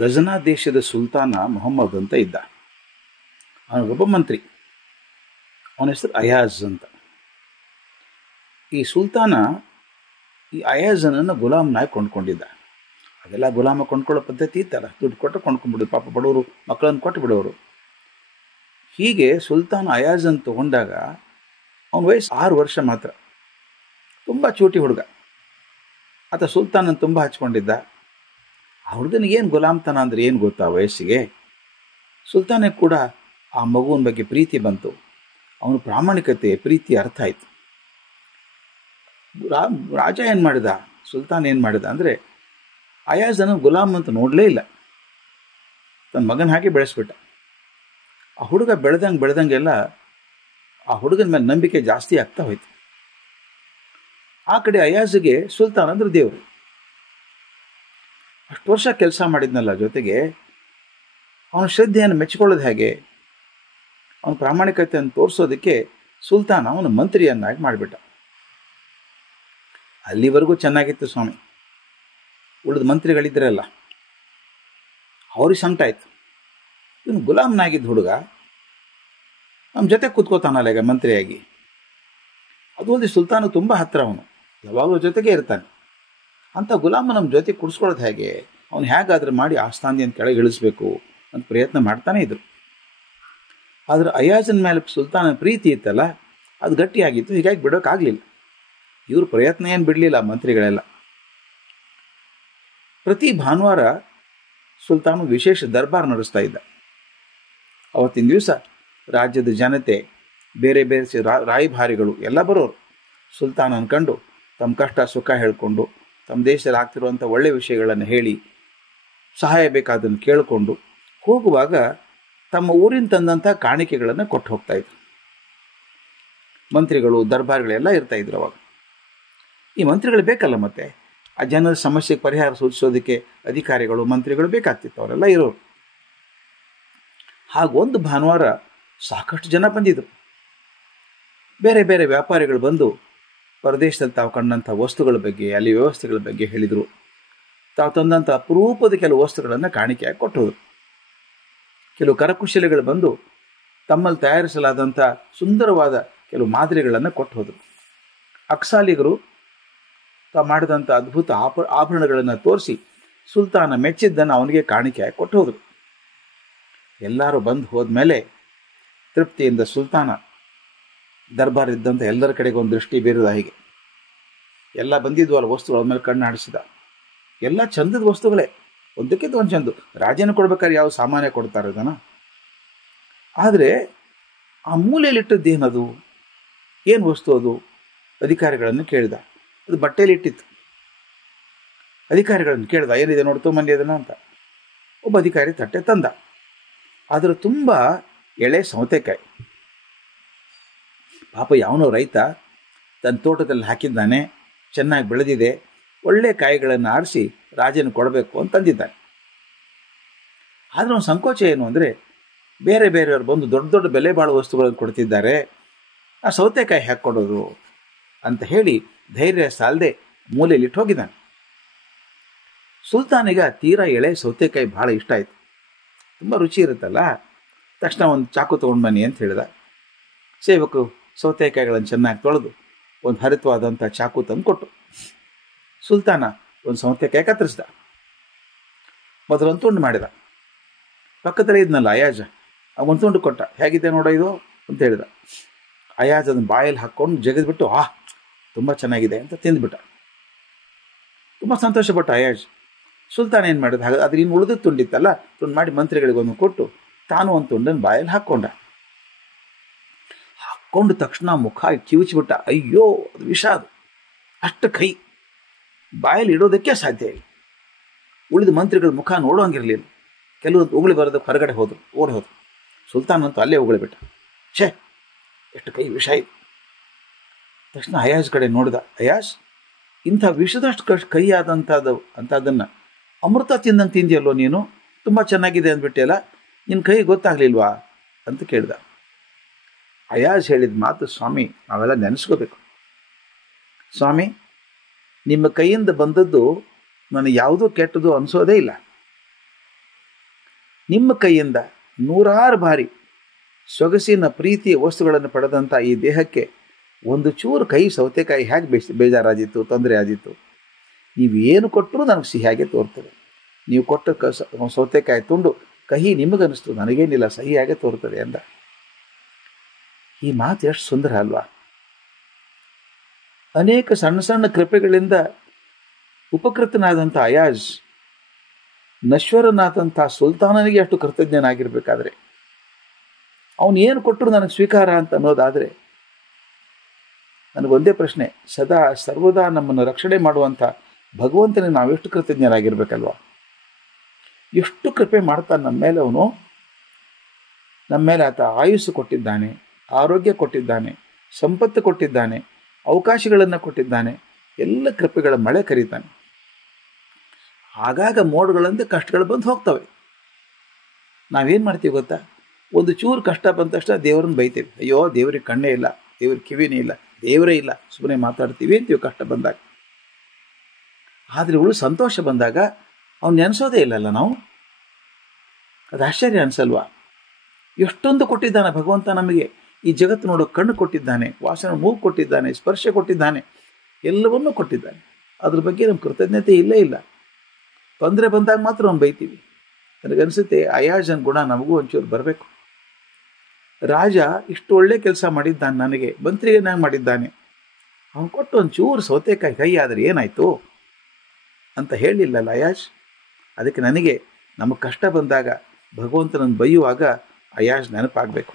ಗಜನಾ ದೇಶದ ಸುಲ್ತಾನ ಮೊಹಮ್ಮದ್ ಅಂತ ಇದ್ದ. ಅವನಿಗೊಬ್ಬ ಮಂತ್ರಿ, ಅವನ ಹೆಸರು ಅಯಾಜ್ ಅಂತ. ಈ ಸುಲ್ತಾನ ಈ ಅಯಾಜನನ್ನು ಗುಲಾಮ್ನಾಗಿ ಕೊಂಡ್ಕೊಂಡಿದ್ದ. ಅದೆಲ್ಲ ಗುಲಾಮ ಕೊಂಡ್ಕೊಳ್ಳೋ ಪದ್ಧತಿ ಇತ್ತಲ್ಲ, ದುಡ್ಡು ಕೊಟ್ಟು ಕೊಂಡ್ಕೊಂಡ್ಬಿಡೋದು, ಪಾಪ ಬಡವರು ಮಕ್ಕಳನ್ನು ಕೊಟ್ಟು ಬಿಡೋರು. ಹೀಗೆ ಸುಲ್ತಾನ್ ಅಯಾಜನ್ ತಗೊಂಡಾಗ ಅವನ ವಯಸ್ಸು 6 ವರ್ಷ ಮಾತ್ರ. ತುಂಬ ಚೂಟಿ ಹುಡುಗ. ಆತ ಸುಲ್ತಾನನ್ನು ತುಂಬ ಹಚ್ಕೊಂಡಿದ್ದ. ಆ ಹುಡುಗನಿಗೆ ಏನು ಗುಲಾಮ್ತನ ಅಂದರೆ ಏನು ಗೊತ್ತಾ ವಯಸ್ಸಿಗೆ. ಸುಲ್ತಾನಿಗೆ ಕೂಡ ಆ ಮಗುವಿನ ಬಗ್ಗೆ ಪ್ರೀತಿ ಬಂತು. ಅವನ ಪ್ರಾಮಾಣಿಕತೆ, ಪ್ರೀತಿ ಅರ್ಥ ಆಯಿತು. ರಾಜ ಏನು ಮಾಡಿದ, ಸುಲ್ತಾನ್ ಏನು ಮಾಡಿದ ಅಂದರೆ ಅಯಾಜನ ಗುಲಾಮ್ ಅಂತ ನೋಡಲೇ ಇಲ್ಲ. ತನ್ನ ಮಗನ ಹಾಗೆ ಬೆಳೆಸ್ಬಿಟ್ಟ. ಆ ಹುಡುಗ ಬೆಳೆದಂಗೆಲ್ಲ ಆ ಹುಡುಗನ ಮೇಲೆ ನಂಬಿಕೆ ಜಾಸ್ತಿ ಆಗ್ತಾ ಹೋಯ್ತು. ಆ ಕಡೆ ಅಯಾಜ್ಗೆ ಸುಲ್ತಾನ್ ಅಂದ್ರೆ ದೇವರು. ಅಷ್ಟು ವರ್ಷ ಕೆಲಸ ಮಾಡಿದ್ನಲ್ಲ, ಜೊತೆಗೆ ಅವನ ಶ್ರದ್ಧೆಯನ್ನು ಮೆಚ್ಚಿಕೊಳ್ಳೋದು ಹೇಗೆ, ಅವನ ಪ್ರಾಮಾಣಿಕತೆಯನ್ನು ತೋರಿಸೋದಕ್ಕೆ ಸುಲ್ತಾನ್ ಅವನ ಮಂತ್ರಿಯನ್ನಾಗಿ ಮಾಡಿಬಿಟ್ಟ. ಅಲ್ಲಿವರೆಗೂ ಚೆನ್ನಾಗಿತ್ತು ಸ್ವಾಮಿ. ಉಳಿದ ಮಂತ್ರಿಗಳಿದ್ರಲ್ಲ, ಅವ್ರಿಗೆ ಸಂಕಟ ಆಯ್ತು. ಇವನು ಗುಲಾಮ್ನಾಗಿದ್ದ ಹುಡುಗ ನಮ್ಮ ಜೊತೆ ಕೂತ್ಕೋತಾನಲ್ಲ ಈಗ ಮಂತ್ರಿಯಾಗಿ. ಅದು ಅಲ್ಲದೆ ಸುಲ್ತಾನ ತುಂಬ ಹತ್ತಿರ, ಅವನು ಯಾವಾಗಲೂ ಜೊತೆಗೆ ಇರ್ತಾನೆ. ಅಂಥ ಗುಲಾಮ ನಮ್ಮ ಜೊತೆ ಕುಡಿಸ್ಕೊಳ್ಳೋದು ಹೇಗೆ, ಅವನು ಹೇಗಾದ್ರೆ ಮಾಡಿ ಆಸ್ಥಾನದಿಂದ ಕೆಳಗೆ ಇಳಿಸ್ಬೇಕು ಅಂತ ಪ್ರಯತ್ನ ಮಾಡ್ತಾನೆ ಇದ್ರು. ಆದರೆ ಅಯಾಜನ ಮೇಲೆ ಸುಲ್ತಾನ ಪ್ರೀತಿ ಇತ್ತಲ್ಲ, ಅದು ಗಟ್ಟಿಯಾಗಿತ್ತು. ಹೀಗಾಗಿ ಬಿಡೋಕ್ಕಾಗಲಿಲ್ಲ. ಇವರು ಪ್ರಯತ್ನ ಏನು ಬಿಡಲಿಲ್ಲ ಮಂತ್ರಿಗಳೆಲ್ಲ. ಪ್ರತಿ ಭಾನುವಾರ ಸುಲ್ತಾನು ವಿಶೇಷ ದರ್ಬಾರ್ ನಡೆಸ್ತಾ ಇದ್ದ. ಅವತ್ತಿನ ದಿವಸ ರಾಜ್ಯದ ಜನತೆ, ಬೇರೆ ಬೇರೆ ರಾಯಭಾರಿಗಳು ಎಲ್ಲ ಬರೋರು. ಸುಲ್ತಾನ್ ಅನ್ಕೊಂಡು ತಮ್ಮ ಕಷ್ಟ ಸುಖ ಹೇಳಿಕೊಂಡು, ತಮ್ಮ ದೇಶದಲ್ಲಿ ಆಗ್ತಿರುವಂಥ ಒಳ್ಳೆಯ ವಿಷಯಗಳನ್ನು ಹೇಳಿ, ಸಹಾಯ ಬೇಕಾದನ್ನು ಕೇಳಿಕೊಂಡು ಹೋಗುವಾಗ ತಮ್ಮ ಊರಿನ ತಂದಂಥ ಕಾಣಿಕೆಗಳನ್ನು ಕೊಟ್ಟು ಹೋಗ್ತಾಯಿದ್ರು. ಮಂತ್ರಿಗಳು, ದರ್ಬಾರ್ಗಳೆಲ್ಲ ಇರ್ತಾಯಿದ್ರು ಅವಾಗ. ಈ ಮಂತ್ರಿಗಳು ಬೇಕಲ್ಲ, ಮತ್ತೆ ಆ ಜನರ ಸಮಸ್ಯೆಗೆ ಪರಿಹಾರ ಸೂಚಿಸೋದಕ್ಕೆ ಅಧಿಕಾರಿಗಳು, ಮಂತ್ರಿಗಳು ಬೇಕಾಗ್ತಿತ್ತು, ಅವರೆಲ್ಲ ಇರೋರು. ಹಾಗೊಂದು ಭಾನುವಾರ ಸಾಕಷ್ಟು ಜನ ಬಂದಿದ್ದರು. ಬೇರೆ ಬೇರೆ ವ್ಯಾಪಾರಿಗಳು ಬಂದು ಪರದೇಶದಲ್ಲಿ ತಾವು ಕಂಡಂಥ ವಸ್ತುಗಳ ಬಗ್ಗೆ, ಅಲ್ಲಿ ವ್ಯವಸ್ಥೆಗಳ ಬಗ್ಗೆ ಹೇಳಿದರು. ತಾವು ತಂದಂಥ ಅಪರೂಪದ ಕೆಲವು ವಸ್ತುಗಳನ್ನು ಕಾಣಿಕೆಯಾಗಿ ಕೊಟ್ಟೋದ್ರು. ಕೆಲವು ಕರಕುಶಲಿಗಳು ಬಂದು ತಮ್ಮಲ್ಲಿ ತಯಾರಿಸಲಾದಂಥ ಸುಂದರವಾದ ಕೆಲವು ಮಾದರಿಗಳನ್ನು ಕೊಟ್ಟು ಹೋದರು. ಅಕ್ಸಾಲಿಗರು ತಾವು ಮಾಡಿದಂಥ ಅದ್ಭುತ ಆಭರಣಗಳನ್ನು ತೋರಿಸಿ ಸುಲ್ತಾನ ಮೆಚ್ಚಿದ್ದನ್ನು ಅವನಿಗೆ ಕಾಣಿಕೆಯಾಗಿ ಕೊಟ್ಟು ಹೋದರು. ಎಲ್ಲರೂ ಬಂದು ಹೋದ್ಮೇಲೆ ತೃಪ್ತಿಯಿಂದ ಸುಲ್ತಾನ ದರ್ಬಾರ್ ಇದ್ದಂಥ ಎಲ್ಲರ ಕಡೆಗೆ ಒಂದು ದೃಷ್ಟಿ ಬೀರಿದ. ಹೀಗೆ ಎಲ್ಲ ಬಂದಿದ್ವು ಅಲ್ಲ ವಸ್ತುಗಳು, ಅದ್ರ ಮೇಲೆ ಕಣ್ಣು ಆಡಿಸಿದ. ಎಲ್ಲ ಚಂದದ ವಸ್ತುಗಳೇ, ಒಂದಕ್ಕಿಂತ ಒಂದು ಚಂದ. ರಾಜನ ಕೊಡ್ಬೇಕಾದ್ರೆ ಯಾವ ಸಾಮಾನ್ಯ ಕೊಡ್ತಾರೆ ಅದನ್ನು. ಆದರೆ ಆ ಮೂಲೆಯಲ್ಲಿಟ್ಟದ್ದೇನದು, ಏನು ವಸ್ತು ಅದು, ಅಧಿಕಾರಿಗಳನ್ನು ಕೇಳಿದ. ಅದು ಬಟ್ಟೆಯಲ್ಲಿಟ್ಟಿತ್ತು. ಅಧಿಕಾರಿಗಳನ್ನು ಕೇಳಿದ, ಏನಿದೆ ನೋಡ್ತೋ ಮನೆ ಅದನ್ನು ಅಂತ. ಒಬ್ಬ ಅಧಿಕಾರಿ ತಟ್ಟೆ ತಂದ. ಅದರ ತುಂಬ ಎಳೆ ಸೌತೆಕಾಯಿ. ಪಾಪ ಯಾವನೋ ರೈತ ತನ್ನ ತೋಟದಲ್ಲಿ ಹಾಕಿದ್ದಾನೆ, ಚೆನ್ನಾಗಿ ಬೆಳೆದಿದೆ, ಒಳ್ಳೆ ಕಾಯಿಗಳನ್ನು ಆರಿಸಿ ರಾಜನ ಕೊಡಬೇಕು ಅಂತ ತಂದಿದ್ದಾನೆ. ಆದರೆ ಒಂದು ಸಂಕೋಚ ಏನು ಅಂದರೆ, ಬೇರೆ ಬೇರೆಯವರು ಬಂದು ದೊಡ್ಡ ದೊಡ್ಡ ಬೆಲೆ ಬಾಳುವ ವಸ್ತುಗಳನ್ನು ಕೊಡ್ತಿದ್ದಾರೆ, ಆ ಸೌತೆಕಾಯಿ ಹಾಕ್ಕೊಡೋದು ಅಂತ ಹೇಳಿ ಧೈರ್ಯ ಸಾಲದೆ ಮೂಲೆಯಲ್ಲಿಟ್ಟು ಹೋಗಿದ್ದಾನೆ. ಸುಲ್ತಾನಿಗೆ ತೀರಾ ಎಳೆ ಸೌತೆಕಾಯಿ ಭಾಳ ಇಷ್ಟ ಆಯಿತು. ತುಂಬ ರುಚಿ ಇರುತ್ತಲ್ಲ. ತಕ್ಷಣ ಒಂದು ಚಾಕು ತೊಗೊಂಡು ಬನ್ನಿ ಅಂತ ಹೇಳಿದ. ಸೇವಕರು ಸೌತೆಕಾಯಿಗಳನ್ನು ಚೆನ್ನಾಗಿ ತೊಳೆದು ಒಂದು ಹರಿತವಾದಂಥ ಚಾಕು ತಂದು ಕೊಟ್ಟು ಸುಲ್ತಾನ ಒಂದು ಸೌತೆಕಾಯಿ ಕತ್ತರಿಸಿದ. ಮೊದಲೊಂದು ತುಂಡು ಮಾಡಿದ. ಪಕ್ಕದಲ್ಲೇ ಇದ್ನಲ್ಲ ಅಯಾಜ, ಒಂದು ತುಂಡು ಕೊಟ್ಟ. ಹೇಗಿದೆ ನೋಡೋ ಇದು ಅಂತ ಹೇಳಿದ. ಅಯಾಜ್ ಅದನ್ನು ಬಾಯಲ್ಲಿ ಹಾಕ್ಕೊಂಡು ಜಗದ್ಬಿಟ್ಟು, ತುಂಬ ಚೆನ್ನಾಗಿದೆ ಅಂತ ತಿಂದುಬಿಟ್ಟ. ತುಂಬ ಸಂತೋಷಪಟ್ಟ ಅಯಾಜ್. ಸುಲ್ತಾನ್ ಏನು ಮಾಡಿದ, ಹಾಗೆ ಅದ್ರ ಇನ್ನು ಉಳಿದ ತುಂಡಿತ್ತಲ್ಲ, ತುಂಡು ಮಾಡಿ ಮಂತ್ರಿಗಳಿಗೆ ಒಂದು ಕೊಟ್ಟು ತಾನು ಒಂದು ತುಂಡನ್ನು ಬಾಯಲ್ಲಿ ಹಾಕ್ಕೊಂಡ. ಹಾಕ್ಕೊಂಡು ತಕ್ಷಣ ಮುಖ ಕಿವುಚಿಬಿಟ್ಟ. ಅಯ್ಯೋ, ಅದು ವಿಷ, ಅದು ಅಷ್ಟು ಕಹಿ, ಬಾಯಲ್ಲಿ ಇಡೋದಕ್ಕೆ ಸಾಧ್ಯ ಇಲ್ಲ. ಉಳಿದ ಮಂತ್ರಿಗಳ ಮುಖ ನೋಡೋಂಗಿರಲಿಲ್ಲ. ಕೆಲವರು ಉಗುಳಿ ಬರೋದಕ್ಕೆ ಹೊರಗಡೆ ಹೋದರು, ಓಡಿ ಹೋದರು. ಸುಲ್ತಾನ್ ಅಂತೂ ಅಲ್ಲೇ ಉಗುಳಿಬಿಟ್ಟ. ಛೇ, ಎಷ್ಟು ಕೈ ವಿಷ ಇದೆ. ತಕ್ಷಣ ಅಯಾಜ್ ಕಡೆ ನೋಡಿದ. ಅಯಾಜ್, ಇಂಥ ವಿಷದಷ್ಟು ಕಹಿ ಅಂಥದ್ದನ್ನು ಅಮೃತ ತಿಂದಂಗೆ ತಿಂದಿಯಲ್ಲೋ ನೀನು, ತುಂಬ ಚೆನ್ನಾಗಿದೆ ಅಂದ್ಬಿಟ್ಟಿಯಲ್ಲ, ನಿನ್ನ ಕೈ ಗೊತ್ತಾಗಲಿಲ್ವಾ ಅಂತ ಕೇಳಿದ. ಅಯಾಜ್ ಹೇಳಿದ ಮಾತು, ಸ್ವಾಮಿ ನಾವೆಲ್ಲ ನೆನೆಸ್ಕೋಬೇಕು. ಸ್ವಾಮಿ, ನಿಮ್ಮ ಕೈಯಿಂದ ಬಂದದ್ದು ನನಗೆ ಯಾವುದೂ ಕೆಟ್ಟದ್ದು ಅನಿಸೋದೇ ಇಲ್ಲ. ನಿಮ್ಮ ಕೈಯಿಂದ 100 ಬಾರಿ ಸೊಗಸಿನ ಪ್ರೀತಿಯ ವಸ್ತುಗಳನ್ನು ಪಡೆದಂಥ ಈ ದೇಹಕ್ಕೆ ಒಂದು ಚೂರು ಕೈ ಸೌತೆಕಾಯಿ ಹೇಗೆ ಬೇಜಾರಾದಿತ್ತು, ತೊಂದರೆ ಆದಿತ್ತು. ನೀವೇನು ಕೊಟ್ಟರೂ ನನಗೆ ಸಿಹಿಯಾಗೆ ತೋರ್ತದೆ. ನೀವು ಕೊಟ್ಟ ಸೌತೆಕಾಯಿ ತುಂಡು ಕಹಿ ನಿಮಗನ್ನಿಸ್ತು, ನನಗೇನಿಲ್ಲ, ಸಹಿಯಾಗೆ ತೋರ್ತದೆ ಅಂದ. ಈ ಮಾತು ಎಷ್ಟು ಸುಂದರ ಅಲ್ವಾ? ಅನೇಕ ಸಣ್ಣ ಸಣ್ಣ ಕೃಪೆಗಳಿಂದ ಉಪಕೃತನಾದಂಥ ಅಯಾಜ್ ನಶ್ವರನಾದಂಥ ಸುಲ್ತಾನನಿಗೆ ಅಷ್ಟು ಕೃತಜ್ಞನಾಗಿರ್ಬೇಕಾದ್ರೆ, ಅವನು ಏನು ಕೊಟ್ಟರು ನನಗೆ ಸ್ವೀಕಾರ ಅಂತ ಅನ್ನೋದಾದರೆ, ನನಗೊಂದೇ ಪ್ರಶ್ನೆ, ಸದಾ ಸರ್ವದಾ ನಮ್ಮನ್ನು ರಕ್ಷಣೆ ಮಾಡುವಂಥ ಭಗವಂತನಿಗೆ ನಾವೆಷ್ಟು ಕೃತಜ್ಞರಾಗಿರ್ಬೇಕಲ್ವ? ಎಷ್ಟು ಕೃಪೆ ಮಾಡ್ತಾನೆ ನಮ್ಮ ಮೇಲೆ ಅವನು. ನಮ್ಮ ಮೇಲೆ ಆತ ಆಯುಸ್ಸು ಕೊಟ್ಟಿದ್ದಾನೆ, ಆರೋಗ್ಯ ಕೊಟ್ಟಿದ್ದಾನೆ, ಸಂಪತ್ತು ಕೊಟ್ಟಿದ್ದಾನೆ, ಅವಕಾಶಗಳನ್ನು ಕೊಟ್ಟಿದ್ದಾನೆ, ಎಲ್ಲ ಕೃಪೆಗಳ ಮಳೆ ಕರೀತಾನೆ. ಆಗಾಗ ಮೋಡ್ಗಳಂತೆ ಕಷ್ಟಗಳು ಬಂದು ಹೋಗ್ತವೆ. ನಾವೇನು ಮಾಡ್ತೀವಿ ಗೊತ್ತಾ? ಒಂದು ಚೂರು ಕಷ್ಟ ಬಂದ ತಕ್ಷಣ ದೇವರನ್ನು ಬೈತೇವೆ. ಅಯ್ಯೋ, ದೇವ್ರಿಗೆ ಕಣ್ಣೇ ಇಲ್ಲ, ದೇವ್ರಿಗೆ ಕಿವಿನೇ ಇಲ್ಲ, ದೇವರೇ ಇಲ್ಲ, ಸುಮ್ಮನೆ ಮಾತಾಡ್ತೀವಿ ಅಂತೀವಿ ಕಷ್ಟ ಬಂದಾಗ. ಆದರೆ ಇವಳು ಸಂತೋಷ ಬಂದಾಗ ಅವ್ನು ನೆನೆಸೋದೇ ಇಲ್ಲಲ್ಲ ನಾವು. ಅದು ಆಶ್ಚರ್ಯ ಅನಿಸಲ್ವಾ? ಎಷ್ಟೊಂದು ಕೊಟ್ಟಿದ್ದಾನೆ ಭಗವಂತ ನಮಗೆ. ಈ ಜಗತ್ತು ನೋಡೋ ಕಣ್ಣು ಕೊಟ್ಟಿದ್ದಾನೆ, ವಾಸನೆ ಮೂಗು ಕೊಟ್ಟಿದ್ದಾನೆ, ಸ್ಪರ್ಶ ಕೊಟ್ಟಿದ್ದಾನೆ, ಎಲ್ಲವನ್ನೂ ಕೊಟ್ಟಿದ್ದಾನೆ. ಅದ್ರ ಬಗ್ಗೆ ನಮ್ಮ ಕೃತಜ್ಞತೆ ಇಲ್ಲೇ ಇಲ್ಲ. ತೊಂದರೆ ಬಂದಾಗ ಮಾತ್ರ ನಾವು ಬೈತೀವಿ. ನನಗನ್ಸುತ್ತೆ ಅಯಾಜನ್ ಗುಣ ನಮಗೂ ಒಂಚೂರು ಬರಬೇಕು. ರಾಜ ಇಷ್ಟು ಒಳ್ಳೆ ಕೆಲಸ ಮಾಡಿದ್ದಾನೆ, ನನಗೆ ಮಂತ್ರಿಗನಾಗಿ ಮಾಡಿದ್ದಾನೆ, ಅವನು ಕೊಟ್ಟು ಒಂಚೂರು ಸೌತೆಕಾಯಿ ಕೈ ಆದರೆ ಏನಾಯಿತು ಅಂತ ಹೇಳಿಲ್ಲಲ್ಲ ಅಯಾಜ್. ಅದಕ್ಕೆ ನನಗೆ ನಮಗೆ ಕಷ್ಟ ಬಂದಾಗ ಭಗವಂತನನ್ನು ಬೈಯುವಾಗ ಅಯಾಜ್ ನೆನಪಾಗಬೇಕು.